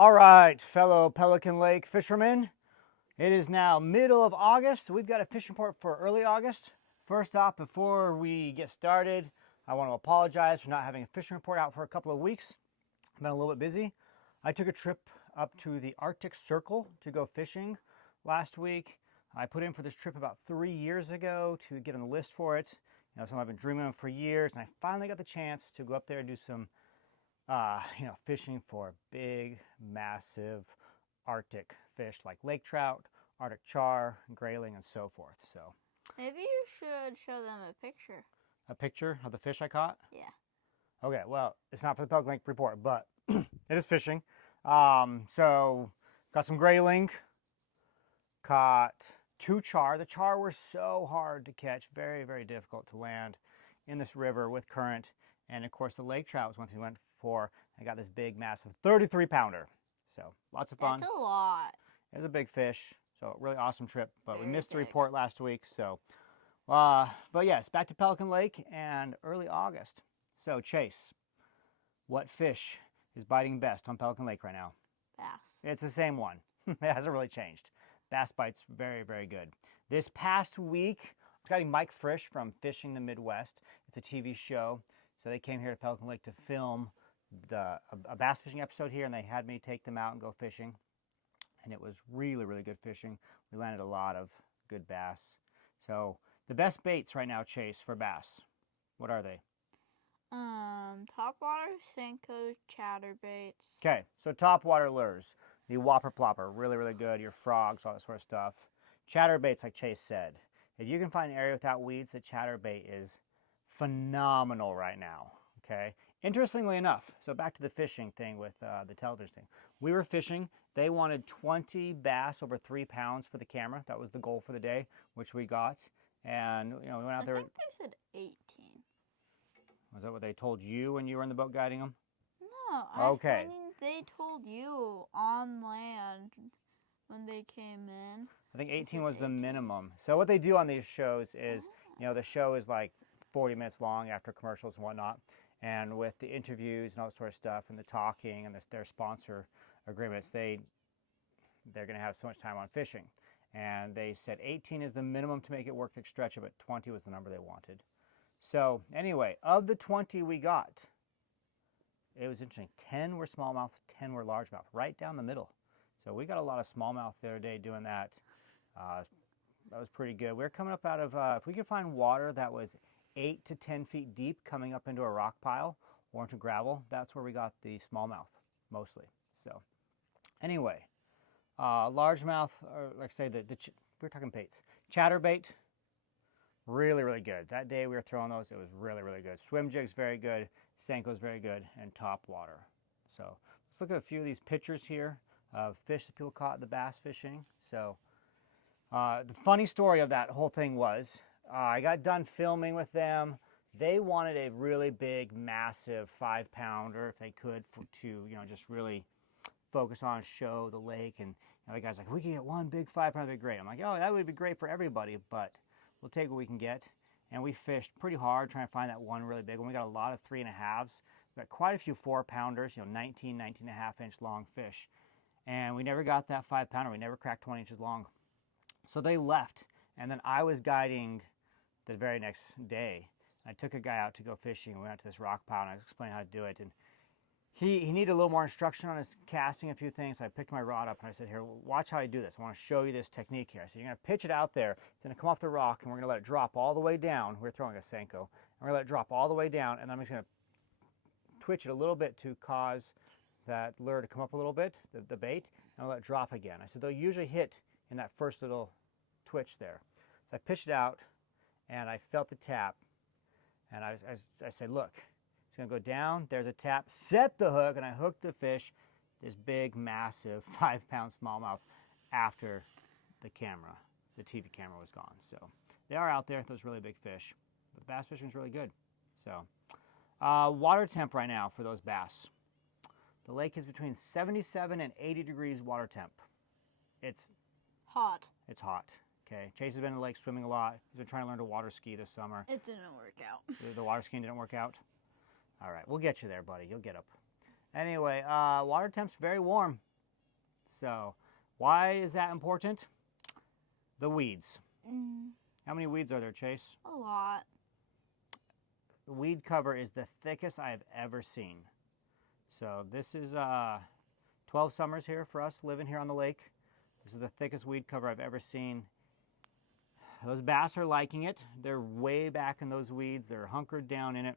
All right, fellow Pelican Lake fishermen, it is now middle of August. We've got a fishing report for early August. First off, before we get started, I want to apologize for not having a fishing report out for a couple of weeks. I've been a little bit busy. I took a trip up to the Arctic Circle to go fishing last week. I put in for this trip about 3 years ago to get on the list for it. Something I've been dreaming of for years, and I finally got the chance to go up there and do some fishing for big, massive Arctic fish like lake trout, Arctic char, grayling, and so forth. So maybe you should show them a picture. A picture of the fish I caught? Yeah. Okay, well, it's not for the Pelican Lake report, but it is fishing. So got some grayling, caught 2 char. The char were so hard to catch, very, very difficult to land in this river with current. And of course, the lake trout was one thing we went for. I got this big, massive 33-pounder. So lots of fun. That's a lot. It was a big fish, so really awesome trip. But Very we missed the big. report last week. So, but yes, back to Pelican Lake and early August. So Chase, what fish is biting best on Pelican Lake right now? Bass. It's the same one. It hasn't really changed. Bass bites very, very good. This past week, I was guiding Mike Frisch from Fishing the Midwest. It's a TV show. So they came here to Pelican Lake to film a bass fishing episode here, and they had me take them out and go fishing. And it was really, really good fishing. We landed a lot of good bass. So the best baits right now, Chase, for bass, what are they? Topwater, Senkos, chatterbaits. Okay, so topwater lures, the whopper plopper, really, really good. Your frogs, all that sort of stuff. Chatterbaits, like Chase said. If you can find an area without weeds, the chatterbait is phenomenal right now. Okay. Interestingly enough, so back to the fishing thing with the television thing. We were fishing. They wanted 20 bass over 3 pounds for the camera. That was the goal for the day, which we got. And we went out there. I think they said 18. Was that what they told you when you were in the boat guiding them? No. Okay. I mean, they told you on land when they came in. I think 18 was the minimum. So what they do on these shows is, the show is like 40 minutes long after commercials and whatnot. And with the interviews and all that sort of stuff and the talking and their sponsor agreements, they're going to have so much time on fishing. And they said 18 is the minimum to make it worth the stretch of it. 20 was the number they wanted. So anyway, of the 20 we got, it was interesting. 10 were smallmouth, 10 were largemouth, right down the middle. So we got a lot of smallmouth the other day doing that. That was pretty good. We were coming up out of, if we could find water that was 8 to 10 feet deep coming up into a rock pile or into gravel, that's where we got the smallmouth mostly. So anyway, largemouth, or like I say, we're talking baits. Chatterbait, really, really good. That day we were throwing those, it was really, really good. Swim jig's very good, Senko's very good, and top water. So let's look at a few of these pictures here of fish that people caught in the bass fishing. So the funny story of that whole thing was, I got done filming with them. They wanted a really big, massive 5-pounder if they could to just really focus on, show the lake. And the guy's like, if we can get one big 5-pounder, that'd be great. I'm like, oh, that would be great for everybody, but we'll take what we can get. And we fished pretty hard trying to find that one really big one. We got a lot of 3.5s. We got quite a few 4-pounders, 19 and a half inch long fish. And we never got that 5-pounder. We never cracked 20 inches long. So they left. And then I was guiding the very next day. I took a guy out to go fishing. We went out to this rock pile and I explained how to do it. And he needed a little more instruction on his casting, a few things. So I picked my rod up and I said, here, watch how I do this. I want to show you this technique here. So you're going to pitch it out there. It's going to come off the rock and we're going to let it drop all the way down. We're throwing a Senko. And we're going to let it drop all the way down. And then I'm just going to twitch it a little bit to cause that lure to come up a little bit, the bait, and I'll let it drop again. I said, they'll usually hit in that first little twitch there. So I pitched it out. And I felt the tap, and I said, look, it's going to go down. There's a tap. Set the hook, and I hooked the fish, this big, massive 5-pound smallmouth, after the TV camera was gone. So they are out there, those really big fish. But bass fishing is really good. So water temp right now for those bass. The lake is between 77 and 80 degrees water temp. It's hot. It's hot. Okay, Chase has been in the lake swimming a lot. He's been trying to learn to water ski this summer. It didn't work out. The water skiing didn't work out? All right, we'll get you there, buddy. You'll get up. Anyway, water temp's very warm. So why is that important? The weeds. How many weeds are there, Chase? A lot. The weed cover is the thickest I have ever seen. So this is 12 summers here for us living here on the lake. This is the thickest weed cover I've ever seen. Those bass are liking it. They're way back in those weeds. They're hunkered down in it.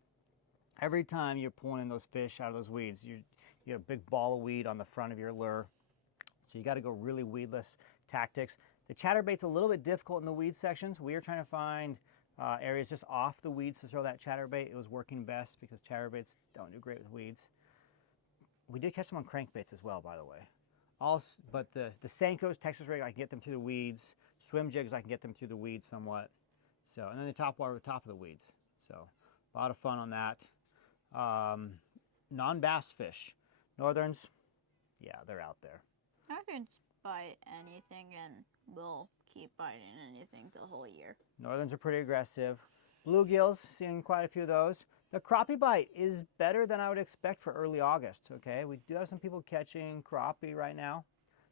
Every time you're pulling in those fish out of those weeds, you have a big ball of weed on the front of your lure. So you got to go really weedless tactics. The chatterbait's a little bit difficult in the weed sections. We are trying to find areas just off the weeds to throw that chatterbait. It was working best because chatterbaits don't do great with weeds. We did catch them on crankbaits as well, by the way. But the Senkos, Texas rig, I can get them through the weeds. Swim jigs, I can get them through the weeds somewhat. So, and then the top water, the top of the weeds. So, a lot of fun on that. Non-bass fish. Northerns, yeah, they're out there. I can bite anything and will keep biting anything the whole year. Northerns are pretty aggressive. Bluegills, seeing quite a few of those. The crappie bite is better than I would expect for early August, okay? We do have some people catching crappie right now.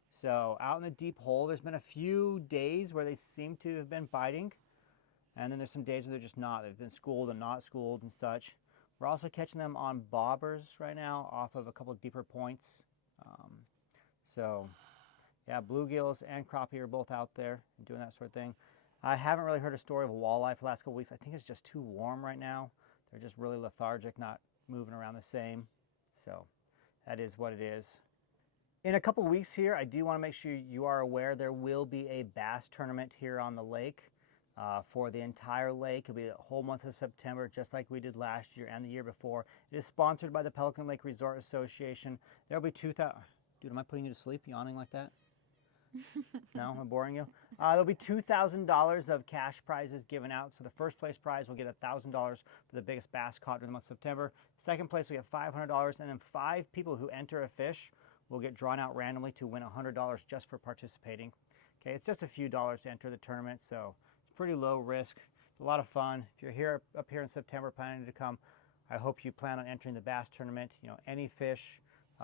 So out in the deep hole, there's been a few days where they seem to have been biting. And then there's some days where they're just not. They've been schooled and not schooled and such. We're also catching them on bobbers right now off of a couple of deeper points. So yeah, bluegills and crappie are both out there and doing that sort of thing. I haven't really heard a story of a walleye for the last couple weeks. I think it's just too warm right now. They're just really lethargic, not moving around the same. So that is what it is. In a couple weeks here, I do want to make sure you are aware there will be a bass tournament here on the lake for the entire lake. It'll be the whole month of September, just like we did last year and the year before. It is sponsored by the Pelican Lake Resort Association. There will be 2,000. Dude, am I putting you to sleep yawning like that? No, am I boring you? There'll be $2,000 of cash prizes given out. So the first place prize will get $1,000 for the biggest bass caught during the month of September. Second place will get $500, and then 5 people who enter a fish will get drawn out randomly to win $100 just for participating. Okay, it's just a few dollars to enter the tournament, so it's pretty low risk. It's a lot of fun. If you're up here in September planning to come, I hope you plan on entering the bass tournament. You know, any fish,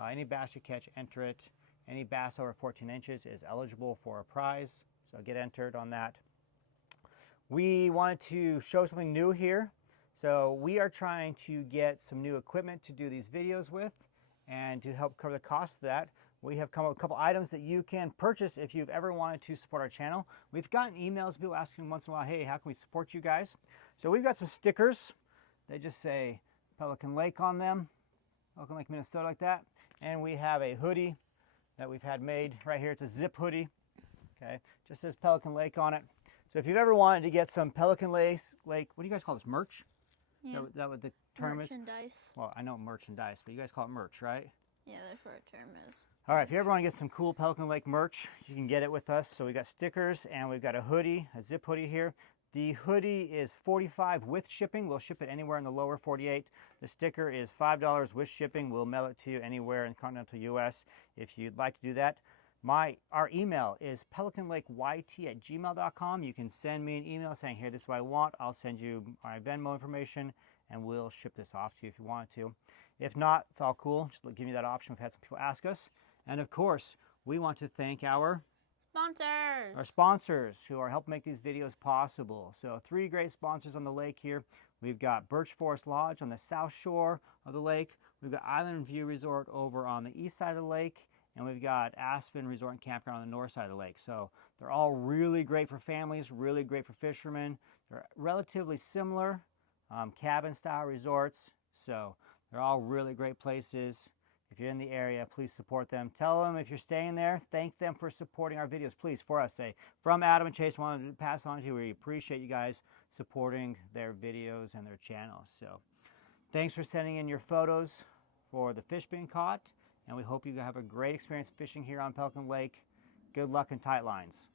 any bass you catch, enter it. Any bass over 14 inches is eligible for a prize, so get entered on that. We wanted to show something new here. So we are trying to get some new equipment to do these videos with, and to help cover the cost of that, we have come up with a couple items that you can purchase if you've ever wanted to support our channel. We've gotten emails, people asking once in a while, hey, how can we support you guys? So we've got some stickers. They just say Pelican Lake on them, Pelican Lake, Minnesota, like that. And we have a hoodie that we've had made right here. It's a zip hoodie, okay? Just says Pelican Lake on it. So if you've ever wanted to get some Pelican Lake, what do you guys call this, merch? Yeah. Is that what the term is? Merchandise. Well, I know merchandise, but you guys call it merch, right? Yeah, that's what a term is. All right, if you ever want to get some cool Pelican Lake merch, you can get it with us. So we got stickers and we've got a hoodie, a zip hoodie here. The hoodie is $45 with shipping. We'll ship it anywhere in the lower 48. The sticker is $5 with shipping. We'll mail it to you anywhere in the continental U.S. if you'd like to do that. Our email is pelicanlakeyt@gmail.com. You can send me an email saying, hey, this is what I want. I'll send you my Venmo information, and we'll ship this off to you if you want to. If not, it's all cool. Just give me that option. We've had some people ask us. And of course, we want to thank our sponsors who are helping make these videos possible. So 3 great sponsors on the lake here. We've got Birch Forest Lodge on the south shore of the lake. We've got Island View Resort over on the east side of the lake. And we've got Aspen Resort and Campground on the north side of the lake. So they're all really great for families, really great for fishermen. They're relatively similar cabin-style resorts. So they're all really great places. If you're in the area, please support them. Tell them if you're staying there, thank them for supporting our videos. Please, for us, say, from Adam and Chase, wanted to pass on to you. We appreciate you guys supporting their videos and their channels. So thanks for sending in your photos for the fish being caught. And we hope you have a great experience fishing here on Pelican Lake. Good luck and tight lines.